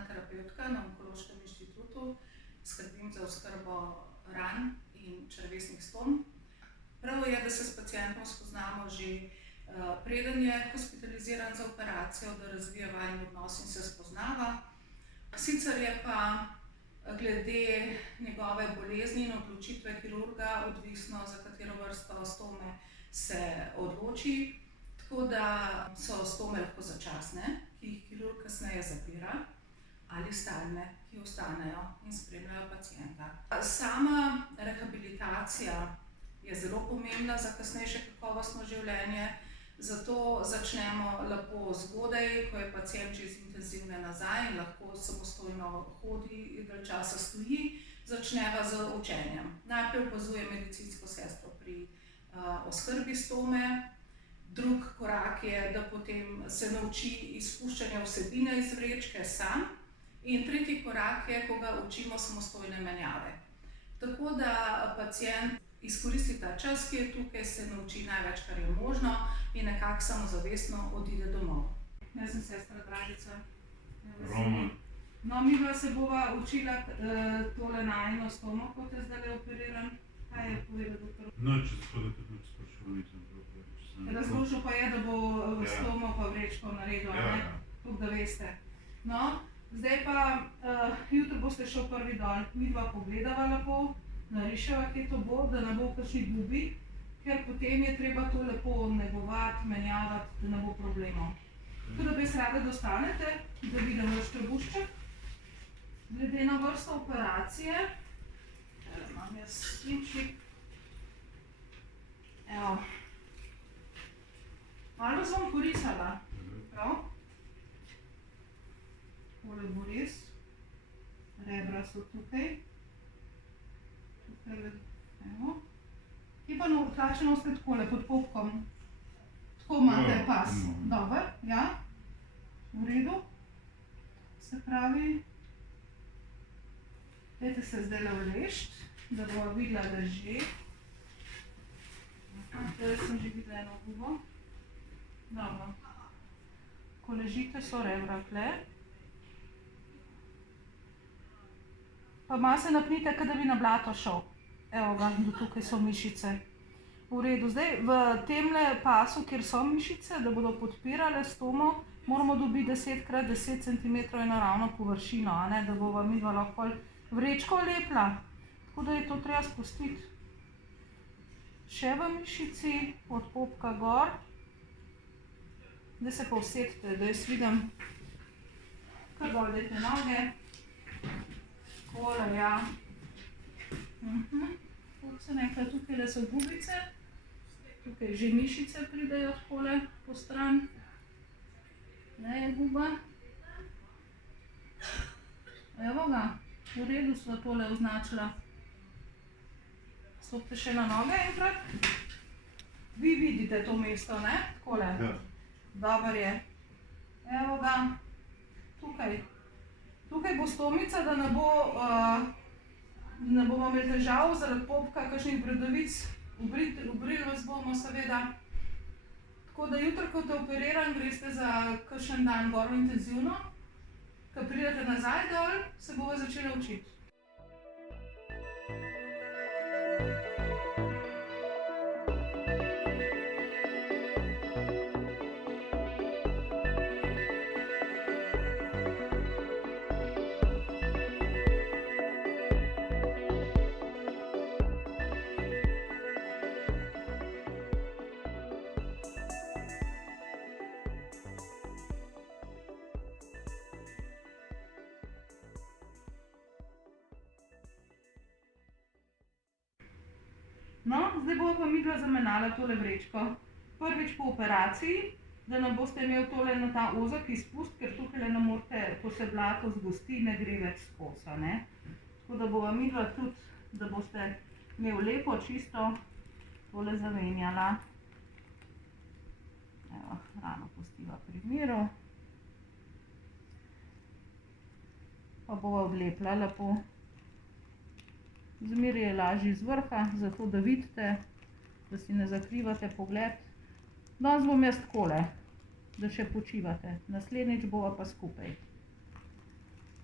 osnovna terapevtka na Onkološkem inštitutu, skrbim za oskrbo ran in črevesnih stom. Prav je, da se s pacientom spoznamo že preden je hospitaliziran za operacijo, da razvija vajin odnos in se spoznava. Sicer je pa glede njegove bolezni in odločitve kirurga odvisno, za katero vrsto stome se odloči. Tako da so stome lahko začasne, ki jih kirurg kasneje zapira, ali stalne, ki ostanejo in spremljajo pacienta. Sama rehabilitacija je zelo pomembna za kasnejše kakovostno življenje, zato začnemo lepo zgodaj, ko je pacient že iz intenzivne nazaj in lahko samostojno hodi in dalj časa stoji, začneva z učenjem. Najprej opazuje medicinsko sestro pri oskrbi stome, drug korak je, da potem se nauči izpuščanja vsebine iz vrečke sam, in tretji korak je, ko ga učimo samostojne menjave. Tako da pacient izkoristi ta čas, ki je tukaj, se nauči največ, kar je možno, in nekako samozavestno odide domov. Jaz sem sestra Dragica. Roman. No, midva se bova učila tole najino stomo, ko te zdajle operiram. Kaj je povedal doktor? No, če se hoda tudi nekaj sprašal, nisem prav. Razložil pa je, da bo stomo pa vrečko naredil, ne? Tako da veste. No, zdaj pa jutri boste šel prvi dol. Midva pogledava lepo, nariševa, kje to bo, da ne bo kakšni gubi, ker potem je treba to lepo negovati, menjavati, da ne bo problemov. Tako da res rada dostanete, da vidim vaš trebušček. Glede na vrsto operacije, imam jaz slimčnik. Evo. Malo sem porisala, prav? Tole bo res. Rebra so tukaj. Evo. Kje pa hlače nosite takole, pod popkom? Tako imate pas. Dober, ja. V redu. Se pravi, dajte se zdajle uležt, da bova videla, da že. Zdaj sem že videla eno gubo. Dobro. Ko ležite, so rebra tle. Pa malo se napnite, kot da bi na blato šel. Evo ga, do tukaj so mišice. V redu. Zdaj v temle pasu, kjer so mišice, da bodo podpirale stomo, moramo dobiti 10x10 cm eno ravno površino, a ne, da bova midva lahko vrečko lepila. Tako da je to treba spustiti. Še v mišici, od popka gor. Zdaj se pa usedite, da jaz vidim, kar dol dajte noge. Takole, ja. Tako sem rekla, tukaj so gubice. Tukaj že mišice pridejo takole po stran. Ne je guba. Evo ga, v redu sva tole označila. Stopite še na noge enkrat. Vi vidite to mesto, ne? Takole. Ja. Dober je. Evo ga. Tukaj. Tukaj bo stomica, da ne bomo imeli težav zaradi popka, kakšnih bradavic. Obrili vas bomo seveda. Tako da jutri, ko te operiram, greste za kakšen dan gor v intenzivno. Ko pridete nazaj dol, se bova začela učiti. No, zdaj bova pa midva zamenjala tole vrečko. Prvič po operaciji, da ne boste imeli tole na ta ozek izpust, ker tukaj ne morete, ko se blato zgosti, ne gre več skozi, a ne. Tako da bova midva tudi, da boste imeli lepo, čisto tole zamenjala. Evo, rano pustiva pri miru. Pa bova odlepila lepo. Zmeraj je lažje z vrha, zato da vidite, da si ne zakrivate pogled. Danes bom jaz takole, da še počivate. Naslednjič bova pa skupaj.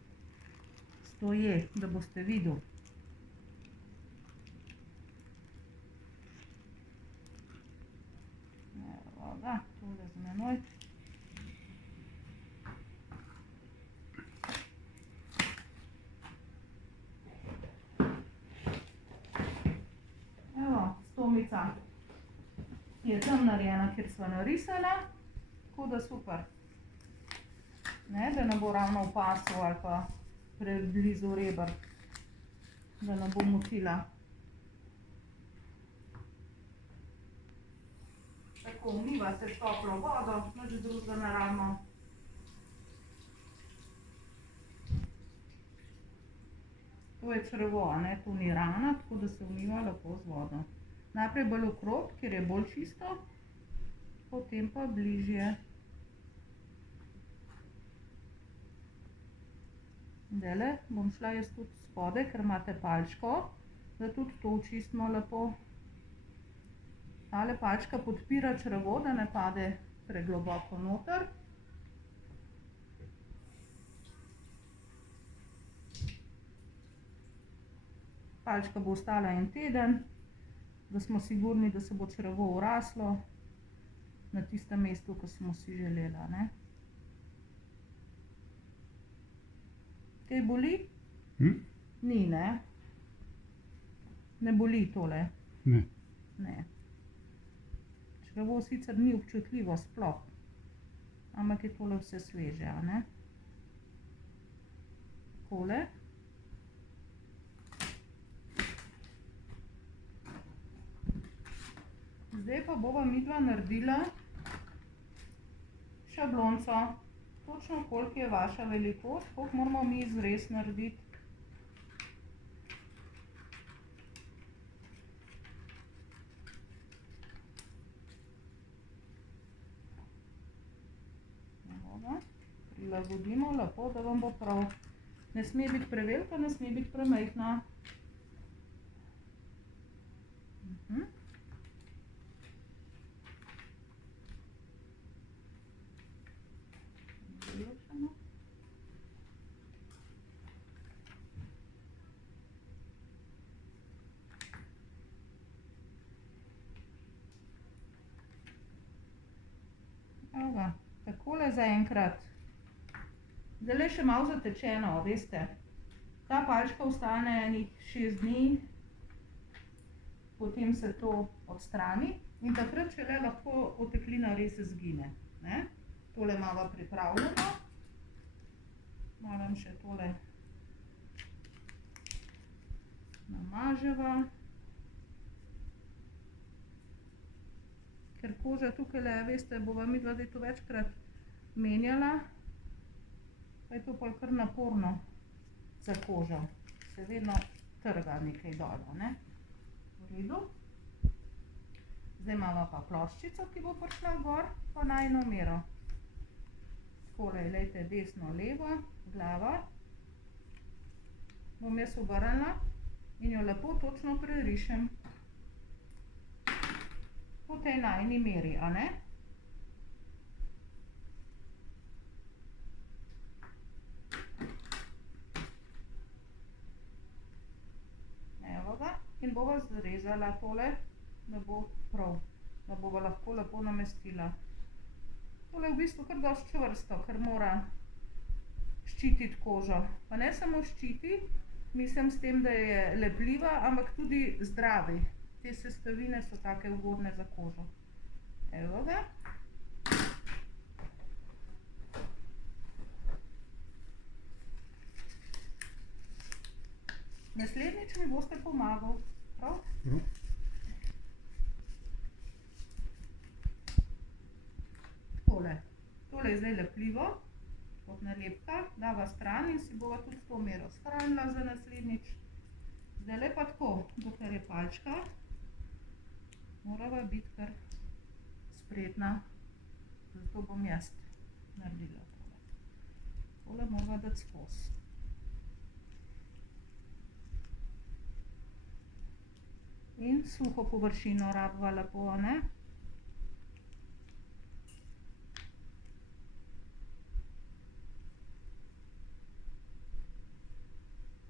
To je, da boste videli. Evo ga, tole z menoj. Evo, stomica je tam narejena, kjer sva narisala, tako da super. Ne, da ne bo ravno v pasu ali pa preblizu reber, da ne bo motila. Tako, umiva se s toplo vodo, nič drugega ne rabimo. To je črevo, a ne, to ni rana, tako da se umiva lepo z vodo. Najprej bolj okrog, kjer je bolj čisto, potem pa bližje. Zdajle bom šla jaz tudi spodaj, ker imate palčko, da tudi to očistimo lepo. Tale palčka podpira črevo, da ne pade pregloboko noter. Palčka bo ostala en teden, da smo sigurni, da se bo črevo uraslo na tistem mestu, ko smo si želela, ne. Kaj boli? Ni, ne? Ne boli tole? Ne. Ne. Črevo sicer ni občutljivo sploh, ampak je tole vse sveže, a ne. Takole. Zdaj pa bova midva naredila šablonco. Točno koliko je vaša velikost, koliko moramo mi izrez narediti. Evo ga. Prilagodimo lepo, da vam bo prav. Ne sme biti prevelika, ne sme biti premajhna. Evo ga, takole zaenkrat. Zdajle še malo zatečeno, veste. Ta palčka ostane enih 6 dni, potem se to odstrani in takrat šele lahko oteklina res izgine, ne. Tole imava pripravljeno. Malo še tole namaževa. Ker koža tukajle, veste, bova midva zdaj to večkrat menjala, pa je to pol kar naporno za kožo. Se vedno trga nekaj dol, a ne. V redu. Zdaj imava pa ploščico, ki bo prišla gor po najino mero. Takole, glejte, desno, levo, glava. Bom jaz obrnila in jo lepo točno prerišem. Po tej najini meri, a ne. Evo ga. In bova zrezala tole, da bo prav, da bova lahko lepo namestila. Tole je v bistvu kar dosti čvrsto, ker mora ščititi kožo. Pa ne samo ščiti, mislim s tem, da je lepljiva, ampak tudi zdravi. Te sestavine so take ugodne za kožo. Evo ga. Naslednjič mi boste pomagal, prav? Tole. Tole je zdaj lepljivo, kot nalepka, dava stran in si bova tudi to mero shranila za naslednjič. Zdajle pa tako, dokler je palčka, morava biti kar spretna, zato bom jaz naredila tole. Tole morava dati skozi. In suho površino rabva lepo, a ne.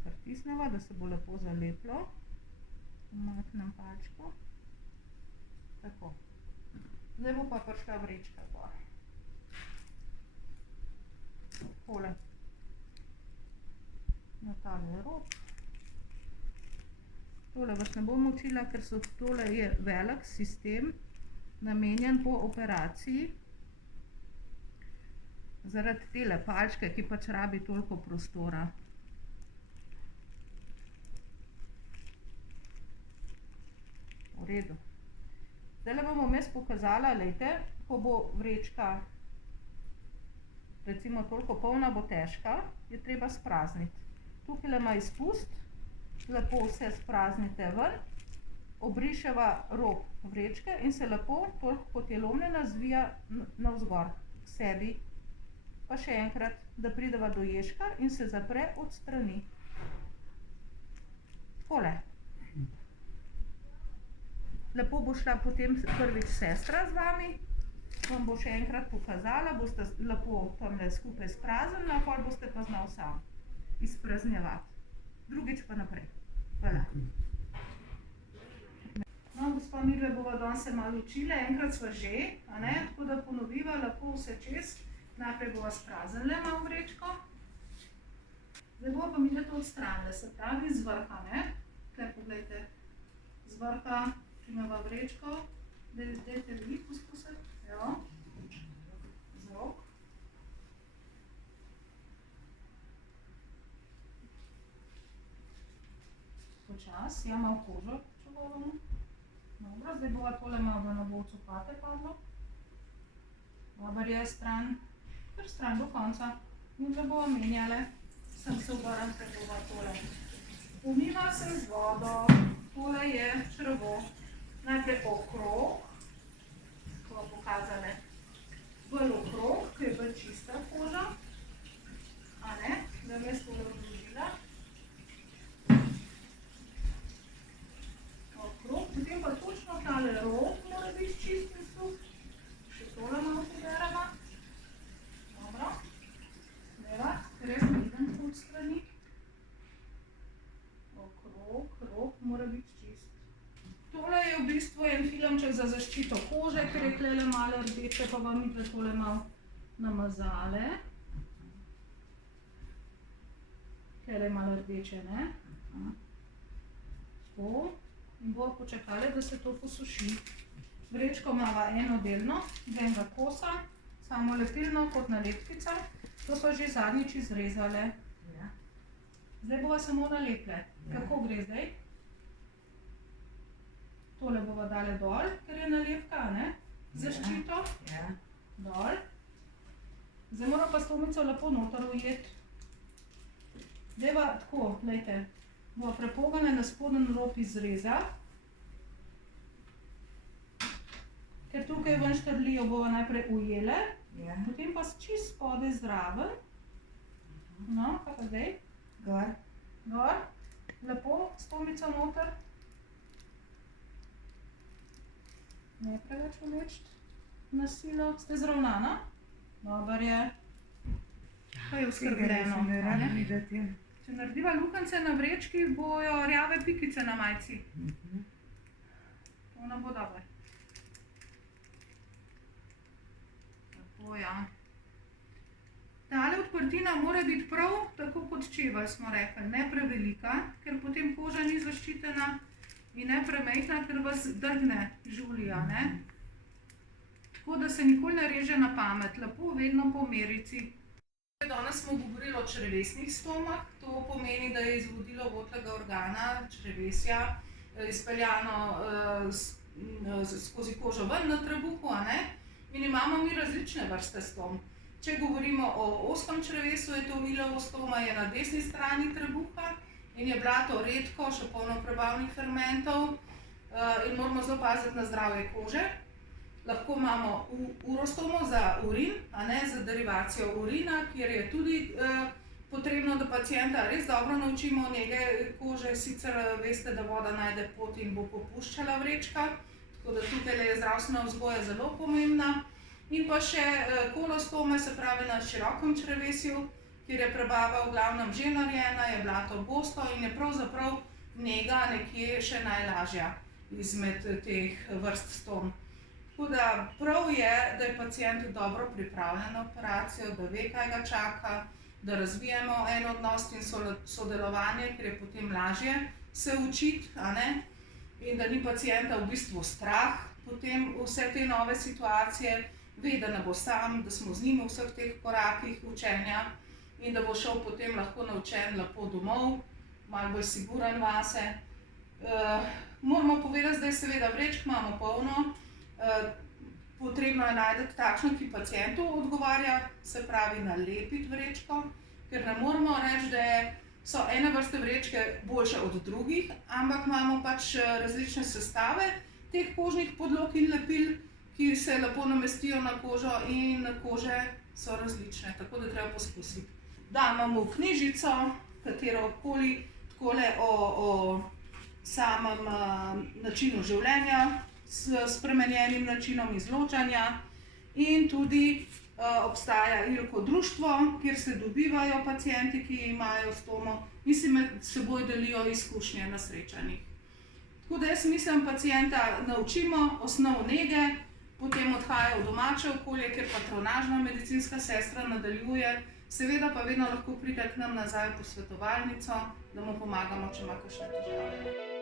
pritisnemo, da se bo lepo zalepilo. Umaknem palčko. Tako. Zdaj bo pa prišla vrečka gor. Takole. Na tale rob. Tole vas ne bom učila, ker tole je velik sistem, namenjen po operaciji. Zaradi tele palčke, ki pač rabi toliko prostora. V redu. Zdajle vam bom jaz pokazala, glejte, ko bo vrečka recimo toliko polna, bo težka, je treba sprazniti. Tukajle ima izpust, lepo vse spraznite ven, obriševa rob vrečke in se lepo, toliko kot je lomljena, zvija navzgor k sebi. Pa še enkrat, da prideva do ježka in se zapre od strani. Takole. Lepo bo šla potem prvič sestra z vami, vam bo še enkrat pokazala, boste lepo tamle skupaj spraznili, pol boste pa znal sam izpraznjevati. Drugič pa naprej. Hvala. No, gospa Mirve, bova danes se malo učile, enkrat sva že, a ne, tako da ponoviva lepo vse čez. Najprej bova spraznile malo vrečko. Zdaj bova pa midve to odstranile, se pravi z vrha, ne. Tukaj poglejte, z vrha imava vrečko, dajte vi poskusiti, jo, z rok. Počas, ja, malo kožo, če bomo. Dobro, zdaj bova tole malo, da ne bo v copate padlo. Dobar je stran, kar stran do konca. Midve bova menjale, sem se obrnila, ker bova tole. Umiva se z vodo, tole je črevo. Najprej okrog, ko bova pokazale, bolj okrog, ker je bolj čista koža, a ne, da bom jaz tole odložila. Okrog, potem pa točno tale rob mora biti čist in suh. Še tole malo pobereva. Dobro. Zdajva, ker jaz ne idem od strani. Okrog, rob mora biti čist. Tole je v bistvu en filmček za zaščito kože, ker je tlele malo rdeče, pa vam midve tole malo namazale. Tlele je malo rdeče, ne? Tako. In bova počakale, da se to posuši. Vrečko imava enodelno, enega kosa, samo lepilno kot nalepkica. To pa že zadnjič izrezale. Zdaj bova samo naleple. Kako gre zdaj? Tole bova dale dol, ker je nalepka, ne? Zaščito. Dol. Zdaj mora pa stomico lepo noter ujeti. Zdajva tako, glejte, bova prepogane na spodnji rob izreza. Ker tukaj ven štrlijo, bova najprej ujele, potem pa čist spodaj zraven. No, kaj pa zdaj? Gor. Gor. Lepo, stomico noter. Ne preveč vleči na silo. Ste zravnana? Dobar je. Pa je oskrbljeno. Če narediva lukance na vrečki, bojo rjave pikice na majici. To nam bo dobro. Tako, ja. Tale odprtina mora biti prav tako kot čevelj, smo rekli, ne prevelika, ker potem koža ni zaščitena, in ne premejhna, ker vas drgne žulija, ne. Tako da se nikoli ne reže na pamet, lepo vedno po merici. Danes smo govorili o črevesnih stomah, to pomeni, da je izvodilo votlega organa, črevesja, izpeljano skozi kožo ven na trebuhu, a ne. In imamo mi različne vrste stom. Če govorimo o ozkem črevesu, je to ileostoma, je na desni strani trebuha in je blato redko, še polno prebavnih fermentov in moramo zelo paziti na zdravje kože. Lahko imamo urostomo za urin, a ne, za derivacijo urina, kjer je tudi potrebno, da pacienta res dobro naučimo nege kože, sicer veste, da voda najde pot in bo popuščala vrečka, tako da tukaj je zdravstvena vzgoja zelo pomembna. In pa še kolostome, se pravi na širokem črevesju, kjer je prebava v glavnem že narejena, je bila to gosto in je pravzaprav nega nekje še najlažja izmed teh vrst ston. Tako da prav je, da je pacient dobro pripravljen na operacijo, da ve, kaj ga čaka, da razvijemo en odnos in sodelovanje, ker je potem lažje se učiti, a ne? In da ni pacienta v bistvu strah potem vse te nove situacije, ve, da ne bo sam, da smo z njim v vseh teh korakih učenja in da bo šel potem lahko naučen lepo domov, malo bolj siguren vase. Moramo povedati, da je seveda vrečk imamo polno, potrebno je najti takšno, ki pacientu odgovarja, se pravi nalepiti vrečko, ker ne moramo reči, da so ene vrste vrečke boljše od drugih, ampak imamo pač različne sestave teh kožnih podlog in lepil, ki se lepo namestijo na kožo in kože so različne, tako da treba poskusiti. Damo v knjižico, katerokoli, takole o samem načinu življenja, s spremenjenim načinom izločanja in tudi obstaja ILKO društvo, kjer se dobivajo pacienti, ki imajo stomo in si med seboj delijo izkušnje na srečanjih. Tako da jaz mislim, pacienta naučimo osnov nege, potem odhaja v domače okolje, kjer patronažna medicinska sestra nadaljuje, seveda pa vedno lahko pride k nam nazaj v posvetovalnico, da mu pomagamo, če ima kakšne težave.